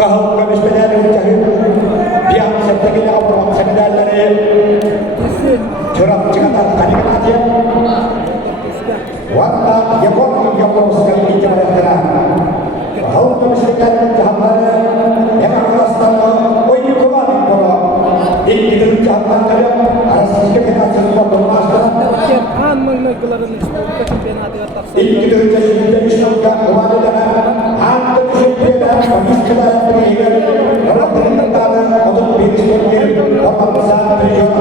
kahal kami sepeda mencari biar seperti kita orang sepeda dari curang cerita tadi kan aja warna yang kau sekali bicara terang kahal kami sepeda mencapai yang akan tanah oi kembali kalau ini kerjaan kalian harus kita semua bermasalah Mengeluarkan ekspor champion ada tak ini kerjaan dari sekolah kembali dengan hantu sepeda kami sepeda berhilang kalau ternyata untuk bisnis berhilang apa besar berhilang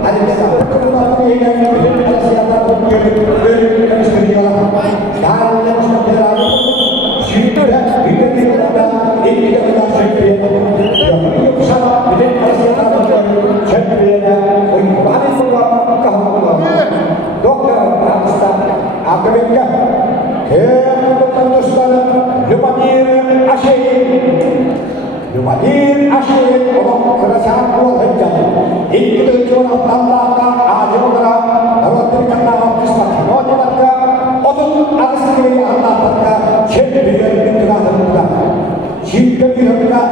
ada satu kembali dengan siapa pun berhilang kami berhilang dan yang sudah sudah ini adalah sepeda yang hidup sama dengan siapa sepeda untuk hari semua kahal dokter Pakistan Amerika teruskan Lumadir Asyik orang kerajaan Wajah itu cuma tambahkan ajaran kalau terkena kisah maka untuk atas diri Allah maka cendera dengan Allah jika kita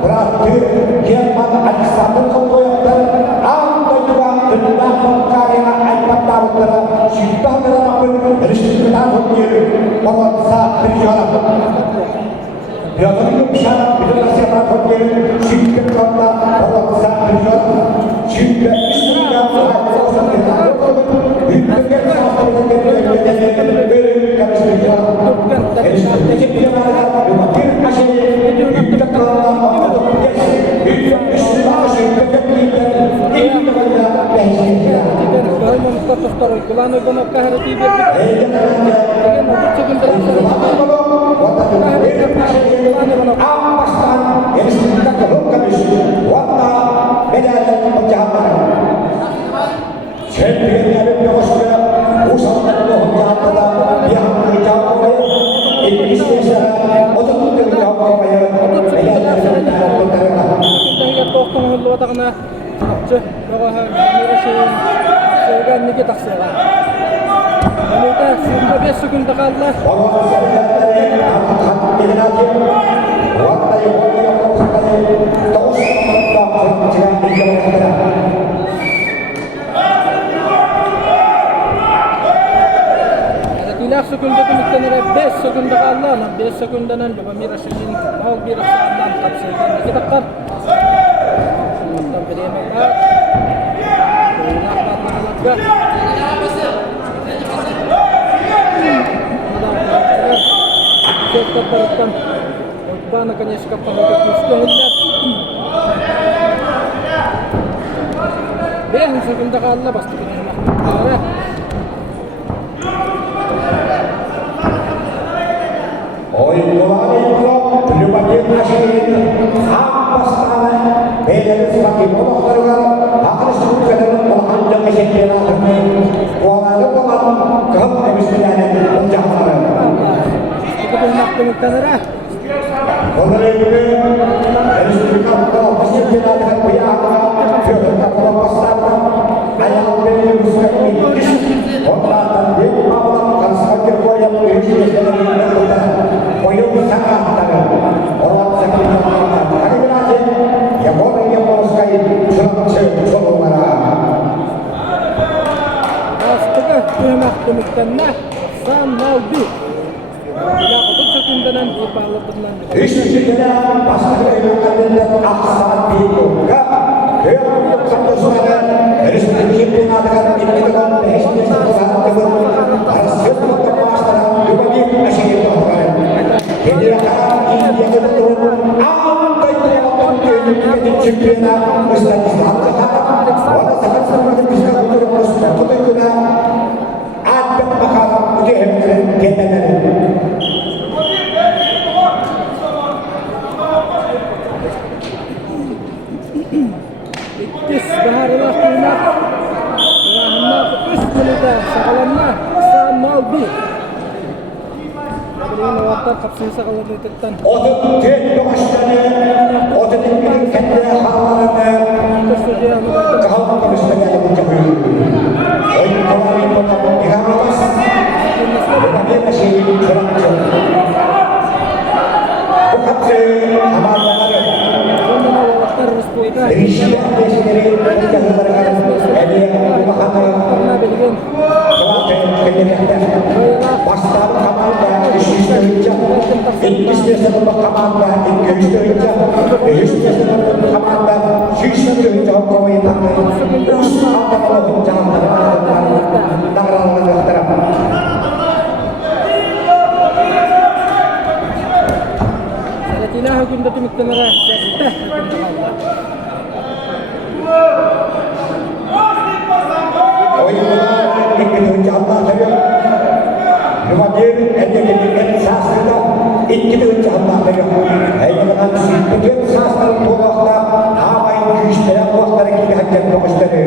berarti kiamat ada satu kekuatan anda juga hendak karya ayat tawar sudah dalam peristiwa bahwa saat berjalan ya tentu bisa bila siapa pun jika kata bahwa saat berjalan jika istilah sekundanan lumamira siya mau bira sa aman kapsigan kita kan sampai dia maka nak kanya sikap pangkat gusto hendak biang segunda ka Allah basta kanya makakara Oi, kembali terlibat asyik apa salah beda sebagai motor terulang akan disebutkan dalam pemahaman kesekian walau kamu habis berjalan penjahatan itu pun nak penutara kalau itu harus dikatakan pasti kita akan pihak kita pasal ayam beli rusak ini orang dia melakukan sakit yang berisi dalam koyo sangat orang sakit ada berarti yang orang yang mau sekali selalu marah astaga tumak tumiktanna sanaubi bila ko sekundanan di palapanan istilah pasal yang ada aksan itu enggak yang satu suara dari sedikit mengatakan ini itu kan istilah harus kita dibagi asyik itu jadi akan ini yang betul apa itu yang mungkin cipta mesti wala sangat sangat bisa betul betul itu ada bakal kita Itis baharilah kunat Rahma kutus melita Sakalamna Sanaubi Kali ini watar kapsin sakalam nititan Otot din lumasdane Otot din kanya hawalan Kahal kami sebagai yang mencapai Oy kawali pemabong ihamawas Kami masih kurang jauh Bukan komanda görüşte önce Üstesi'nin komanda Şişli önce Kovay'ı tanıdı. Usta canlıları davranılacak tarafı. Salatina hükümde tümüklemere sette. Oyuncular ilk Allah veriyor. Muhadir en sahasında iki önce Allah veriyor. Hayvanlar bütün sahasının bu vakta hamayın güçlere bu vaktlara gibi hacet bakışları.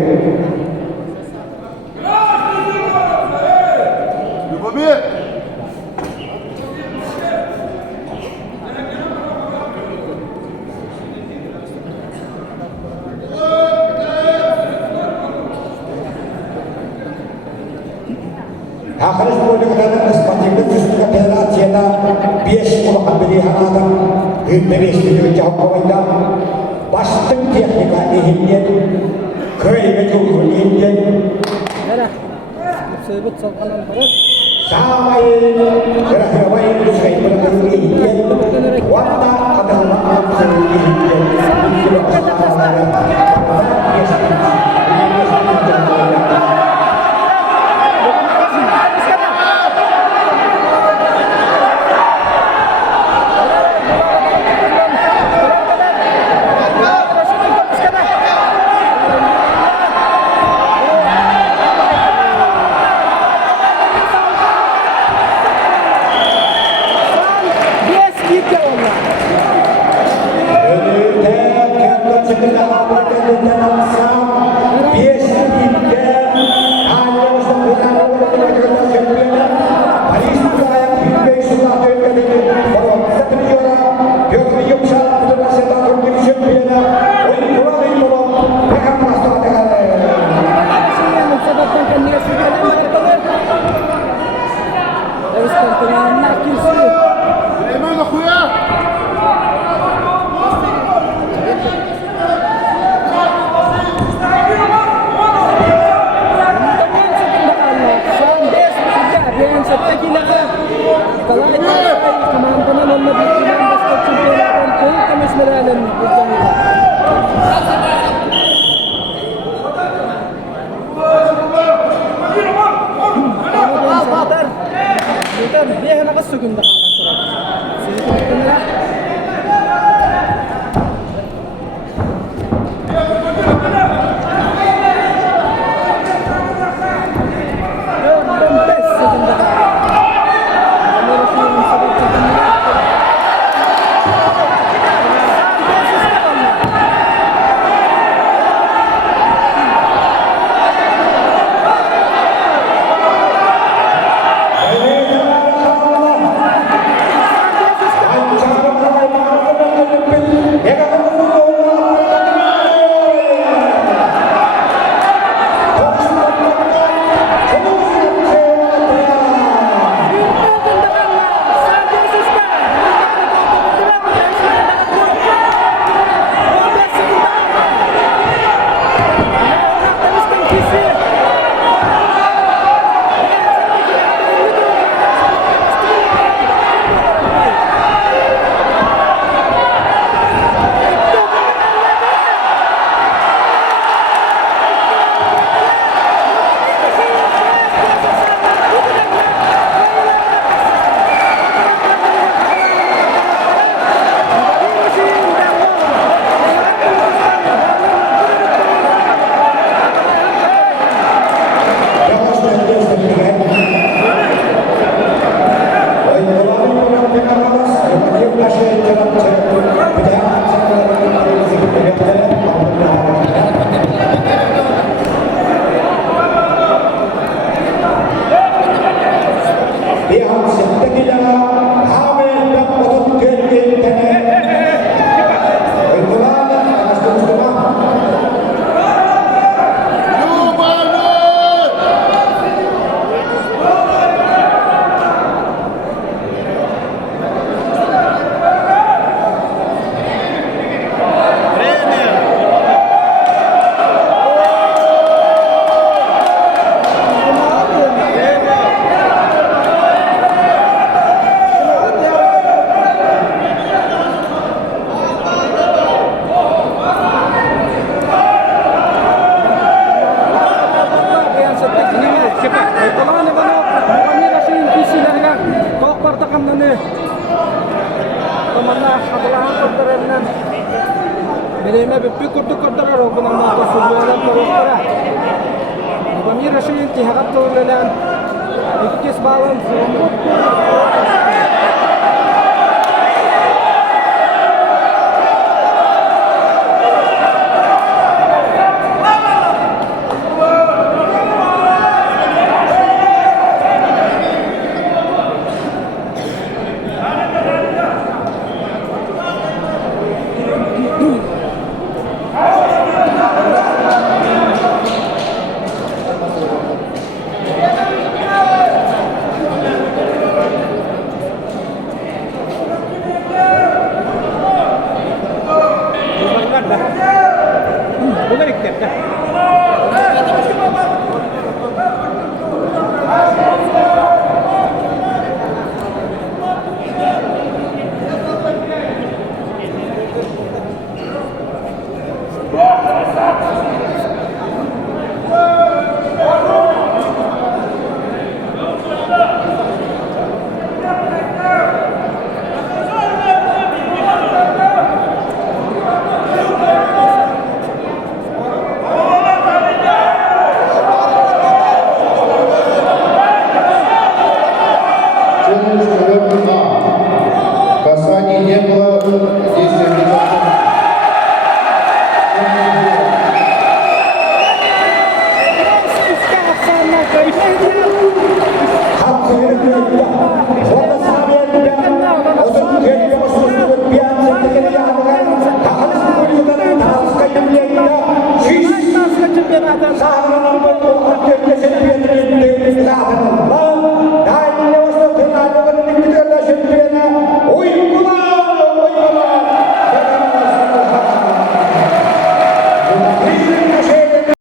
Akhirnya sepuluh kata seperti itu sudah bela cina bias kalau ambil hanada beres itu jauh kawinda pasti dia kita Indian kaya itu Indian Merah. Sebut salkanan berat. sampai kira-kira itu saya bertemu Indian wata adalah seperti Indian dia nak masuk ke dalam Pikutu kodara roguna mata sujudan korokara. Bami rashin tiharat tolelan. İkis bağlan. Bukan ikat dah. Finish